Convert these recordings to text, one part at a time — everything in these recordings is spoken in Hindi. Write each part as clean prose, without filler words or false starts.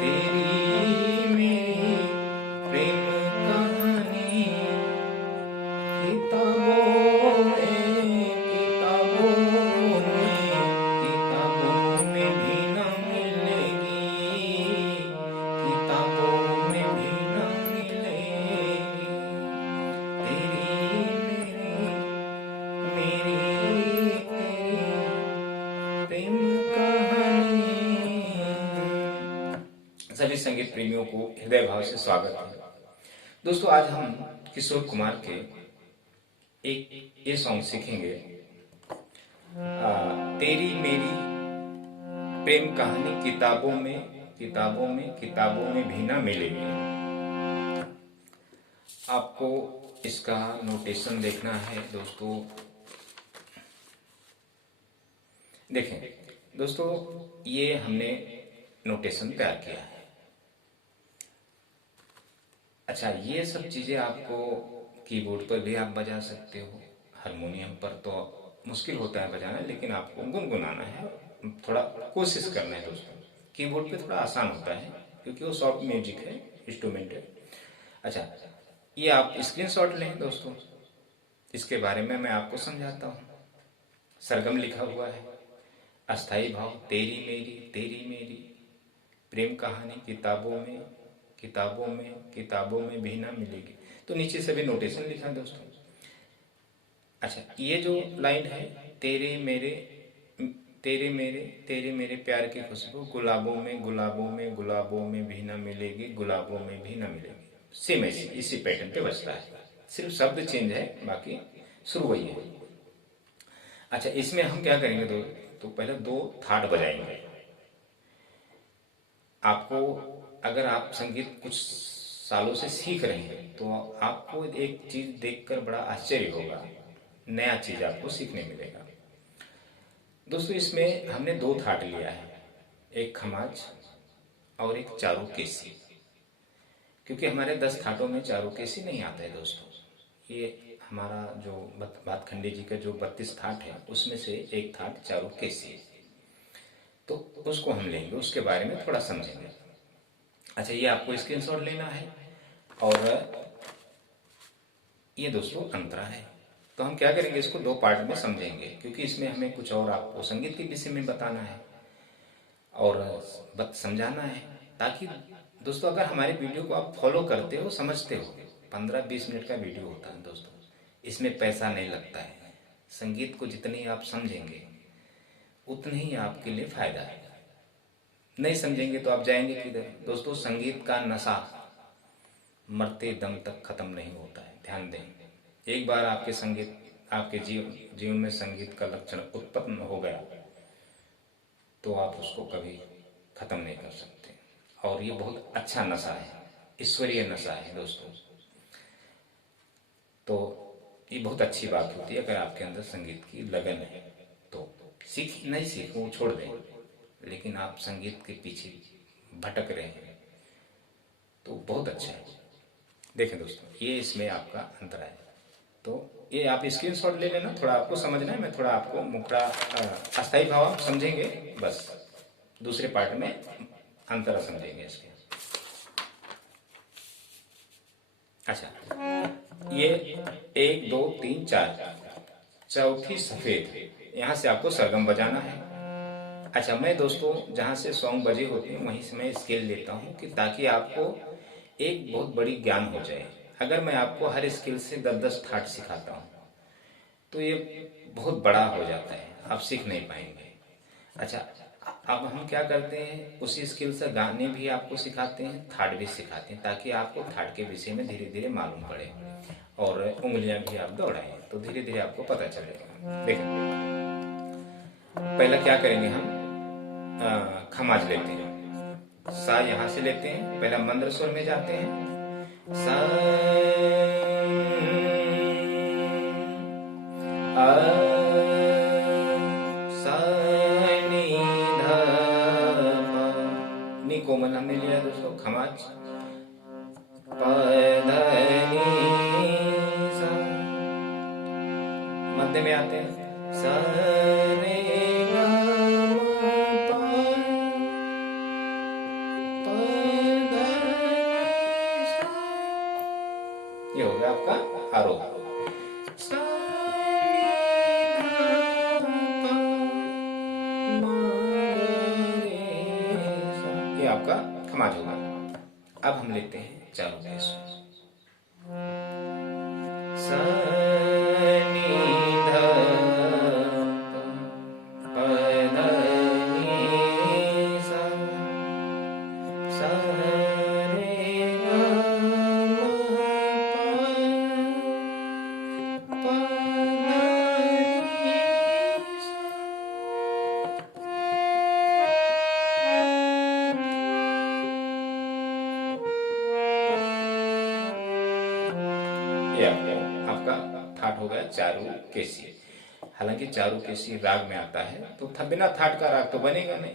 तेरी मेरी प्रेम कहानी किताबों में भी न मिलेगी, किताबों में भी न मिलेगी। तेरी मेरी तेरी प्रेम कहानी। सभी संगीत प्रेमियों को हृदय भाव से स्वागत है। दोस्तों, आज हम किशोर कुमार के एक ये सॉन्ग सीखेंगे, तेरी मेरी प्रेम कहानी किताबों में भी ना मिलेगी। आपको इसका नोटेशन देखना है दोस्तों। देखें दोस्तों, ये हमने नोटेशन तैयार किया है। अच्छा, ये सब चीजें आपको कीबोर्ड पर भी आप बजा सकते हो, हारमोनियम पर तो मुश्किल होता है बजाना, लेकिन आपको गुनगुनाना है, थोड़ा कोशिश करना है दोस्तों। कीबोर्ड पे थोड़ा आसान होता है क्योंकि वो सॉफ्ट म्यूजिक है, इंस्ट्रूमेंट है। अच्छा, ये आप स्क्रीनशॉट लें दोस्तों, इसके बारे में मैं आपको समझाता हूँ। सरगम लिखा हुआ है, अस्थाई भाव तेरी मेरी प्रेम कहानी किताबों में भी ना मिलेगी। तो नीचे से भी नोटेशन लिखा है दोस्तों। अच्छा, ये जो लाइन है, तेरे मेरे प्यार की खुशबू गुलाबों में भी ना मिलेगी, गुलाबों में भी ना मिलेगी। सेम ऐसी इसी पैटर्न पे बजता है, सिर्फ शब्द चेंज है, बाकी शुरू वही है। अच्छा, इसमें हम क्या करेंगे तो पहले 2 थाट बजाएंगे। आपको, अगर आप संगीत कुछ सालों से सीख रहे हैं तो आपको एक चीज देखकर बड़ा आश्चर्य होगा, नया चीज आपको सीखने मिलेगा। दोस्तों, इसमें हमने 2 थाट लिया है, एक खमाज और एक चारोकेसी। क्योंकि हमारे 10 थाटों में चारोकेसी नहीं आता है दोस्तों। ये हमारा जो भातखंडे जी का जो 32 थाट है, उसमें से एक थाट चारोकेसी है, तो उसको हम लेंगे, उसके बारे में थोड़ा समझेंगे। अच्छा, ये आपको स्क्रीनशॉट लेना है, और ये दोस्तों अंतरा है। तो हम क्या करेंगे, इसको 2 पार्ट में समझेंगे, क्योंकि इसमें हमें कुछ और आपको संगीत के विषय में बताना है और समझाना है, ताकि दोस्तों अगर हमारे वीडियो को आप फॉलो करते हो, समझते हो, 15-20 मिनट का वीडियो होता है दोस्तों, इसमें पैसा नहीं लगता है। संगीत को जितनी आप समझेंगे उतनी ही आपके लिए फायदा है। नहीं समझेंगे तो आप जाएंगे किधर दोस्तों। संगीत का नशा मरते दम तक खत्म नहीं होता है, ध्यान दें। एक बार आपके जीवन में संगीत का लक्षण उत्पन्न हो गया तो आप उसको कभी खत्म नहीं कर सकते। और ये बहुत अच्छा नशा है, ईश्वरीय नशा है दोस्तों। तो ये बहुत अच्छी बात होती है अगर आपके अंदर संगीत की लगन है तो। नहीं सीखो, छोड़ दें, लेकिन आप संगीत के पीछे भटक रहे हैं तो बहुत अच्छा है। देखें दोस्तों, ये इसमें आपका अंतर है। तो ये आप स्क्रीनशॉट ले लेना, थोड़ा आपको समझना है, मैं थोड़ा आपको मुक्ता अस्थाई भाव आप समझेंगे, बस दूसरे पार्ट में अंतर समझेंगे इसके। अच्छा, ये 1 2 3 4 चौथी सफेद, यहाँ से आपको सरगम बजाना है। अच्छा, मैं दोस्तों जहाँ से सॉन्ग बजे होते हैं वहीं से मैं स्केल लेता हूँ, कि ताकि आपको एक बहुत बड़ी ज्ञान हो जाए। अगर मैं आपको हर स्केल से 10-10 थाट सिखाता हूँ तो ये बहुत बड़ा हो जाता है, आप सीख नहीं पाएंगे। अच्छा, अब हम क्या करते हैं, उसी स्किल से गाने भी आपको सिखाते हैं, थाट भी सिखाते हैं, ताकि आपको थाट के विषय में धीरे धीरे मालूम पड़े, और उंगलियां भी आप दौड़ाएं तो धीरे धीरे आपको पता चलेगा। देखिए, पहला क्या करेंगे, हम खमाज लेते हैं, सा यहाँ से लेते हैं, पहला मंद्र स्वर में जाते हैं, सा नी कोमल हमने लिया दोस्तों, खमाज मध्य में आते हैं, सा रे गा मा पा आपका आरोह। ये आपका खमाज होगा। अब हम लेते हैं चारों केस। आपका थाट हो गया चारू केसी। हालांकि चारू केसी राग में आता है, तो बिना थाट का राग तो बनेगा नहीं,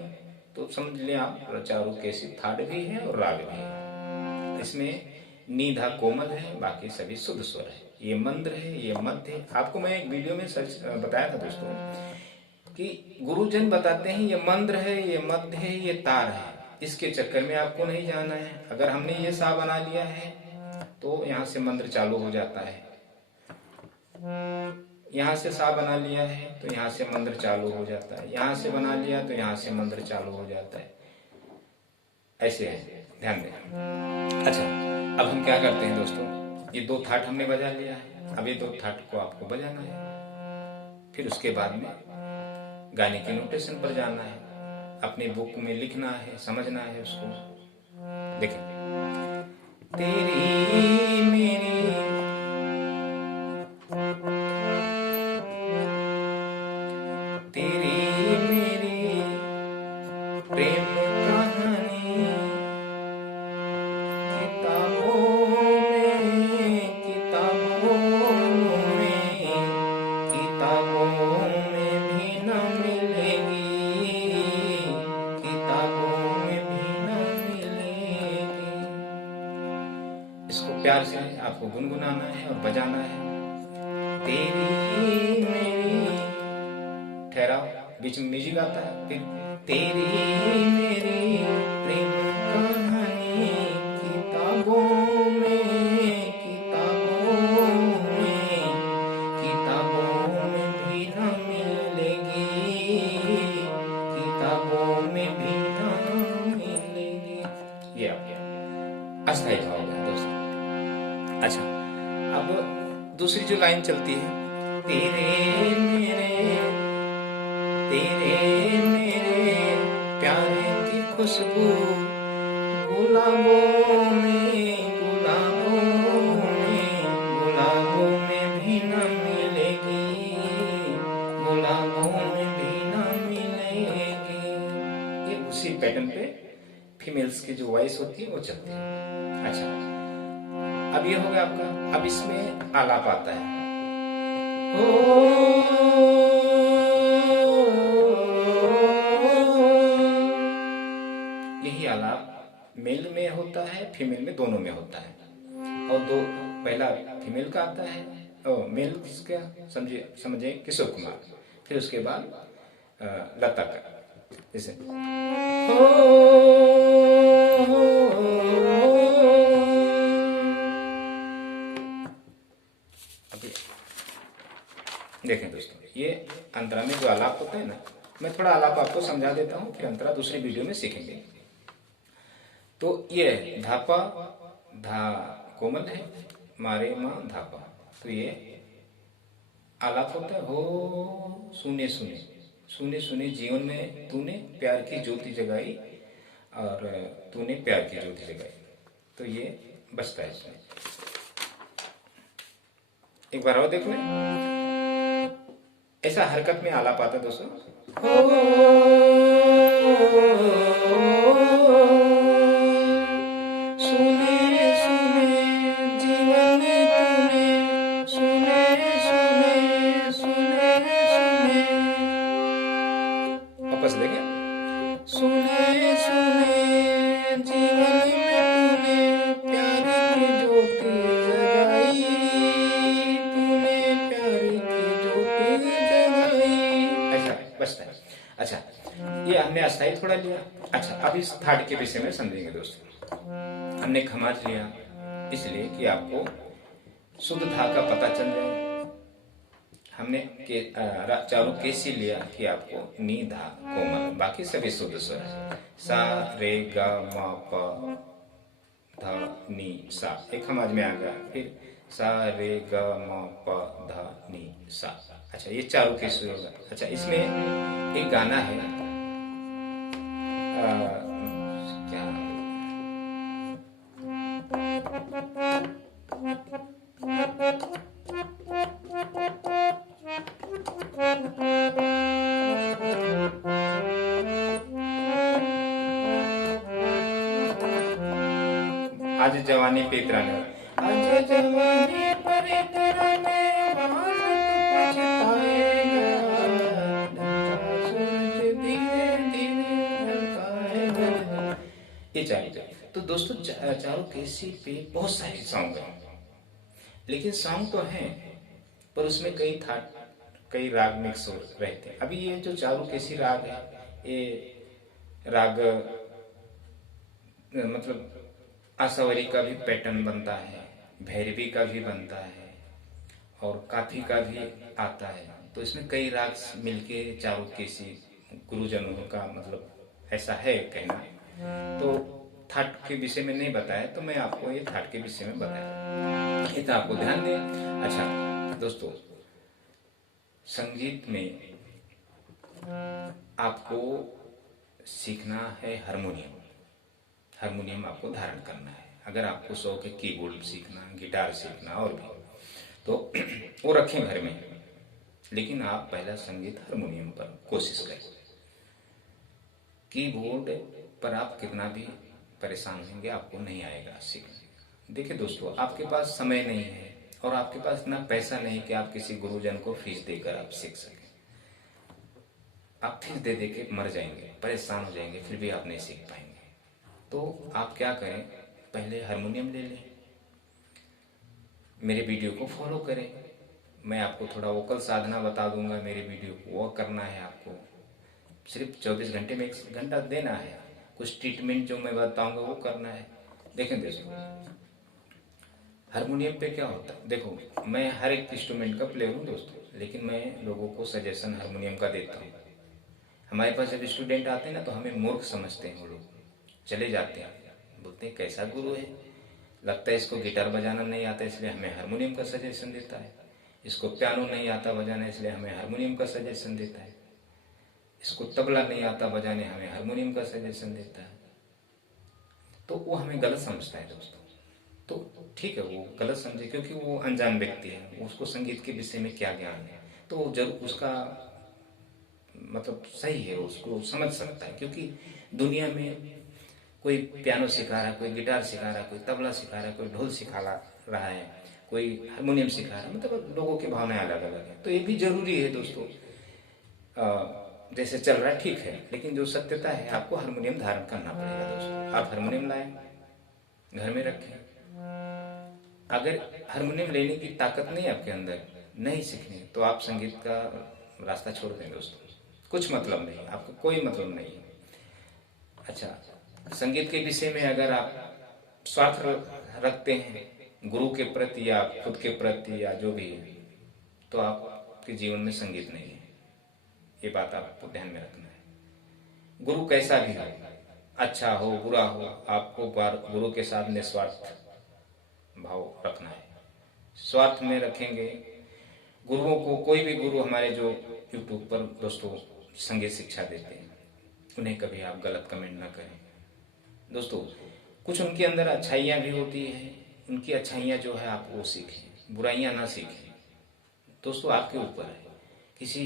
तो समझ लें आप चारू केसी थाट भी है और राग भी है। इसमें नीधा कोमल है, बाकी सभी शुद्ध स्वर है। ये मंद्र है, ये मध्य है। आपको मैं एक वीडियो में सर्च बताया था दोस्तों कि गुरुजन बताते हैं ये मंद्र है, ये मध्य है, ये तार है। इसके चक्कर में आपको नहीं जाना है। अगर हमने ये सा बना लिया है तो यहाँ से मंत्र चालू हो जाता है, यहाँ से सा बना लिया है तो यहाँ से मंत्र चालू हो जाता है, यहाँ से बना लिया तो यहाँ से मंत्र चालू हो जाता है। ऐसे है, ध्यान दें। अच्छा, अब हम क्या करते हैं दोस्तों, ये दो थाट हमने बजा लिया है, अब ये दो थाट को आपको बजाना है। फिर उसके बाद में गाने की नोटेशन पर जाना है, अपनी बुक में लिखना है, समझना है उसको। देखें, तेरी मेरी तेरी मेरी प्रेम कहानी किताबों में भी न मिलेगी, किताबों में भी न मिलेगी। इसको प्यार से आपको गुनगुनाना है और बजाना है। तेरी मेरी, ठहराओ, बीच में म्यूजिक आता है। फिर तेरी मेरी प्रेम कहानी किताबों में भी न मिलेगी, किताबों में भी न मिलेगी। ये आप अस्थायी भाव है दोस्तों। अच्छा, अब दूसरी जो लाइन चलती है, तेरे मेरे प्यारे की खुशबू गुलाबों में भी न मिलेगी, गुलाबों में भी न मिलेगी। ये उसी पैटर्न पे फीमेल्स की जो वॉइस होती है वो चलती है। अच्छा, अब ये हो गया आपका। अब इसमें आलाप आता है, यही आलाप मेल में होता है, फीमेल में, दोनों में होता है। और दो, पहला फीमेल का आता है और मेल का समझे किशोर कुमार, फिर उसके बाद लता का। जैसे देखें दोस्तों, ये अंतरा में जो आलाप होता है ना, मैं थोड़ा आलाप आपको समझा देता हूँ, फिर अंतरा दूसरी वीडियो में सीखेंगे। तो ये धापा, धा कोमल है, मारे माँ धापा, तो ये आलाप होता है। हो सुने सुने सुने सुने जीवन में तूने प्यार की ज्योति जगाई, और तूने प्यार की ज्योति जगाई, तो ये बचता है इसमें। एक बार और देख लें, ऐसा हरकत में आलाप आता है दोस्तों। सुने सुने जीवन में तूने, सुने सुने सुने सुने, वापस देखें, सुने सुने जीवन में तूने प्यार की ज्योति जगाई, तूने प्यार की ज्योति जगाई। ऐसा बचता है। अच्छा, ये हमने अस्थाई थोड़ा लिया। अच्छा, अब इस थाट के विषय में समझेंगे दोस्तों। हमने खमाज लिया इसलिए कि आपको शुद्ध धा का पता चल जाए। हमने चारों कैसे लिया कि आपको नी धा कोमल, बाकी सभी शुद्ध स्वर है। सा रे ग म प ध नी सा, एक समझ में आ गया। फिर सा रे ग म प ध नी सा। अच्छा, ये चारों कैसे होगा? अच्छा, इसमें एक गाना है, क्या आज जवानी पे इतराने, आज जवानी पर इतराने वाला तो पछताएगा, सूरज धीरे धीरे ढलकाएगा। ये चाहिए। तो दोस्तों, चारों केसी पे बहुत सारे सॉन्ग हैं, लेकिन सॉन्ग तो हैं पर उसमें कई राग मिक्स हो रहते हैं। अभी ये जो चारों केसी राग है, ये राग मतलब आसावरी का भी पैटर्न बनता है, भैरवी का भी बनता है, और काफी का भी आता है। तो इसमें कई राग मिलके चारों केसी गुरुजनों का मतलब ऐसा है कहना। तो थाट के विषय में नहीं बताया, तो मैं आपको ये थाट के विषय में बताया, इतना आपको ध्यान दें। अच्छा दोस्तों, संगीत में आपको सीखना है हारमोनियम। हारमोनियम आपको धारण करना है। अगर आपको शौक है कीबोर्ड सीखना, गिटार सीखना और भी, तो वो रखें घर में, लेकिन आप पहला संगीत हारमोनियम पर कोशिश करें। कीबोर्ड पर आप कितना भी परेशान होंगे, आपको नहीं आएगा सीखने। देखिए दोस्तों, आपके पास समय नहीं है और आपके पास इतना पैसा नहीं कि आप किसी गुरुजन को फीस देकर आप सीख सकें। आप फीस दे दे के मर जाएंगे, परेशान हो जाएंगे, फिर भी आप नहीं सीख पाएंगे। तो आप क्या करें, पहले हारमोनियम ले लें, मेरे वीडियो को फॉलो करें। मैं आपको थोड़ा वोकल साधना बता दूंगा, मेरे वीडियो को वो करना है। आपको सिर्फ 24 घंटे में 1 घंटा देना है। कुछ ट्रीटमेंट जो मैं बताऊंगा वो करना है। देखें दोस्तों, हारमोनियम पे क्या होता है, देखो मैं हर एक इंस्ट्रूमेंट का प्लेयर हूँ दोस्तों, लेकिन मैं लोगों को सजेशन हारमोनियम का देता हूँ। हमारे पास जब स्टूडेंट आते हैं ना, तो हमें मूर्ख समझते हैं वो लोग, चले जाते हैं, बोलते हैं कैसा गुरु है, लगता है इसको गिटार बजाना नहीं आता इसलिए हमें हारमोनियम का सजेशन देता है, इसको पियानो नहीं आता बजाना इसलिए हमें हारमोनियम का सजेशन देता है, इसको तबला नहीं आता बजाने हमें हारमोनियम का सजेशन देता है। तो वो हमें गलत समझता है दोस्तों। तो ठीक है, वो गलत समझे क्योंकि वो अनजान व्यक्ति है, उसको संगीत के विषय में क्या ज्ञान है। तो जब उसका मतलब सही है, उसको समझ सकता है, क्योंकि दुनिया में कोई पियानो सिखा रहा है, कोई गिटार सिखा रहा है, कोई तबला सिखा रहा है, कोई ढोल सिखा रहा है, कोई हारमोनियम सिखा रहा है, मतलब लोगों की भावनाएं अलग अलग है। तो ये भी जरूरी है दोस्तों। जैसे चल रहा है ठीक है, लेकिन जो सत्यता है आपको हारमोनियम धारण करना पड़ेगा दोस्तों। आप हारमोनियम लाएं, घर में रखें। अगर हारमोनियम लेने की ताकत नहीं आपके अंदर, नहीं सीखने, तो आप संगीत का रास्ता छोड़ दें दोस्तों। कुछ मतलब नहीं, आपका कोई मतलब नहीं है। अच्छा, संगीत के विषय में अगर आप स्वार्थ रखते हैं गुरु के प्रति या खुद के प्रति या जो भी है, तो आपके जीवन में संगीत नहीं है। ये बात आपको ध्यान में रखना है। गुरु कैसा भी हो, अच्छा हो बुरा हो, आपको गुरु के साथ निस्वार्थ भाव रखना है। स्वार्थ में रखेंगे गुरुओं को, कोई भी गुरु हमारे जो यूट्यूब पर दोस्तों संगीत शिक्षा देते हैं, उन्हें कभी आप गलत कमेंट ना करें दोस्तों। कुछ उनके अंदर अच्छाइयाँ भी होती है, उनकी अच्छाइयाँ जो है आप वो सीखें, बुराइयाँ ना सीखें दोस्तों। आपके ऊपर है। किसी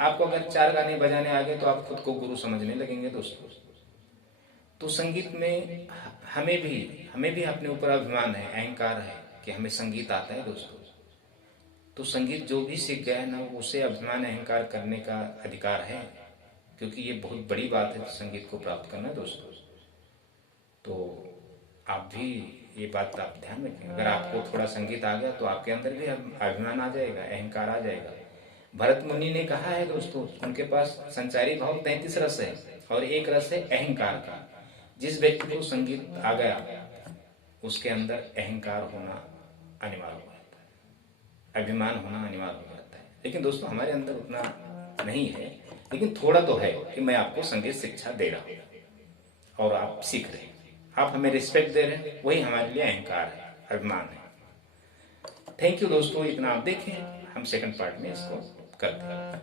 आपको अगर 4 गाने बजाने आ गए तो आप खुद को गुरु समझने लगेंगे दोस्तों। तो संगीत में हमें भी अपने ऊपर अभिमान है, अहंकार है कि हमें संगीत आता है दोस्तों। तो संगीत जो भी सीख गया है ना, उसे अभिमान अहंकार करने का अधिकार है, क्योंकि ये बहुत बड़ी बात है संगीत को प्राप्त करना दोस्तों। तो आप भी ये बात आप ध्यान रखें। अगर आपको थोड़ा संगीत आ गया तो आपके अंदर भी अभिमान आ जाएगा, अहंकार आ जाएगा। भरत मुनि ने कहा है दोस्तों, उनके पास संचारी भाव 33 रस है और एक रस है अहंकार का। जिस व्यक्ति को संगीत आ गया उसके अंदर अहंकार होना अनिवार्य हो जाता है, अभिमान होना अनिवार्य हो जाता है। लेकिन दोस्तों हमारे अंदर उतना नहीं है, लेकिन थोड़ा तो है कि मैं आपको संगीत शिक्षा दे रहा हूँ और आप सीख रहे हैं, आप हमें रिस्पेक्ट दे रहे हैं, वही हमारे लिए अहंकार है, अभिमान है। थैंक यू दोस्तों, इतना आप देखें, हम सेकंड पार्ट में इसको करते हैं।